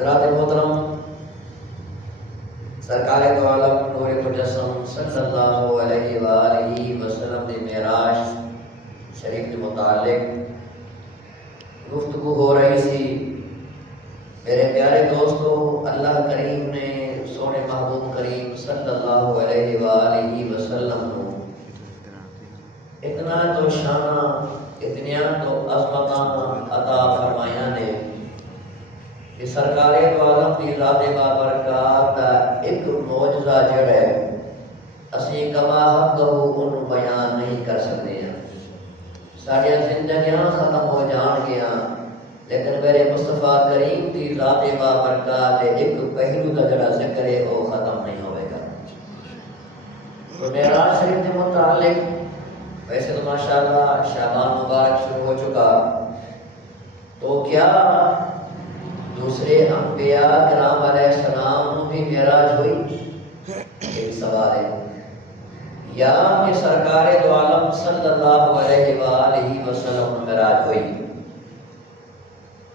حضرات محترم، سرکار دو عالم نور مجسم صلی اللہ علیہ وآلہ وسلم دی معراج شریف کے متعلق گفتگو ہو رہی سی۔ میرے پیارے دوستو، اللہ کریم نے سونے محبوب کریم صلی اللہ علیہ وآلہ وسلم کو اتنا تو شانہ، اتنیا تو عظمتاں عطا فرمایا نے کہ سرکار دو عالم دی ذات بابرکات دا ایک معجزہ جڑا ہے اسی کما حق ان بیان نہیں کر سکتے ہیں۔ ساری زندگیاں ختم ہو جان گیا، لیکن میرے مصطفیٰ کریم دی ذات بابرکات دے ایک پہلو دا جڑا ذکر ہے وہ ختم نہیں ہوئے گا۔ تو معراج شریف کے متعلق ویسے تو ماشاءاللہ شعبان مبارک شروع ہو چکا، تو کیا دوسرے انبیاء کرام علیہ السلام بھی معراج ہوئی؟ یہ سوال ہے۔ یا کہ سرکار دو عالم صلی اللہ علیہ وآلہ وسلم معراج ہوئی؟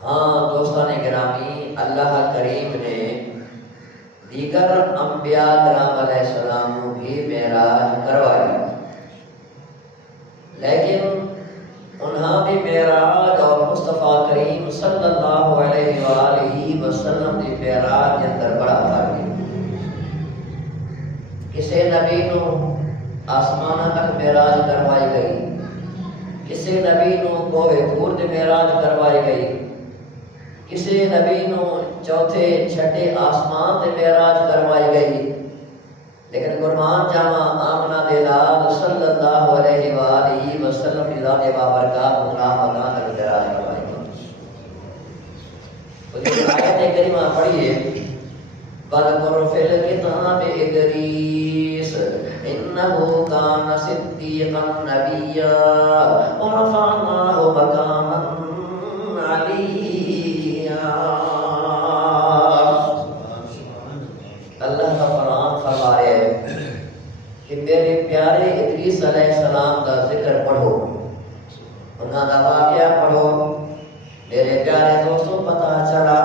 ہاں دوستان گرامی، اللہ کریم نے دیگر انبیاء کرام علیہ السلام بھی معراج کروائی، لیکن انہاں بھی معراج اور مصطفیٰ کریم صلی اللہ علیہ وآلہ وسلم دی معراج کے اندر بڑا فرق ہے۔ کسی نبی نو آسمان تک معراج کروائی گئی، کسی نبی نو کوہ طور تے معراج کروائی گئی، کسی نبی نو چوتھے چھٹے آسمان تے معراج کروائی گئی، لیکن قربان جاواں آمنہ دے لال صلی اللہ علیہ وآلہ وسلم کی ذات بابرکات غلام مکان تک معراج کروائی گئی۔ تو یہ آیت کریمہ پڑھیے، وَاذْكُرْ فِي الْكِتَابِ إِدْرِيسَ إِنَّهُ كَانَ صِدِّيقًا نَبِيًّا وَرَفَعْنَاهُ مَقَامًا عَلِيًّا۔ اللہ کا قرآن فرما رہے ہیں کہ میرے پیارے ادریس علیہ السلام کا ذکر پڑھو، انہاں دا واقعہ پڑھو۔ میرے پیارے دوستوں، پتہ چلا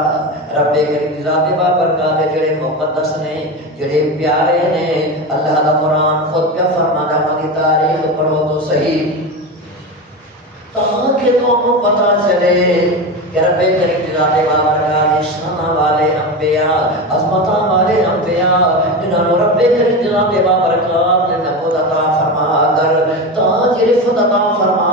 رب کریم ذات بابرکات جڑے مقدس نے، جڑے پیارے نے، اللہ دا قرآن خود پہ فرماتا ہے، تاریخ پڑھو تو صحیح تاکہ تمہیں پتہ چلے کہ رب کریم ذات بابرکات شان والے انبیاء، عظمتاں والے انبیاء جنہاں نوں رب کریم ذات بابرکات نے نبوت عطا فرما کر تاج رفعت عطا فرما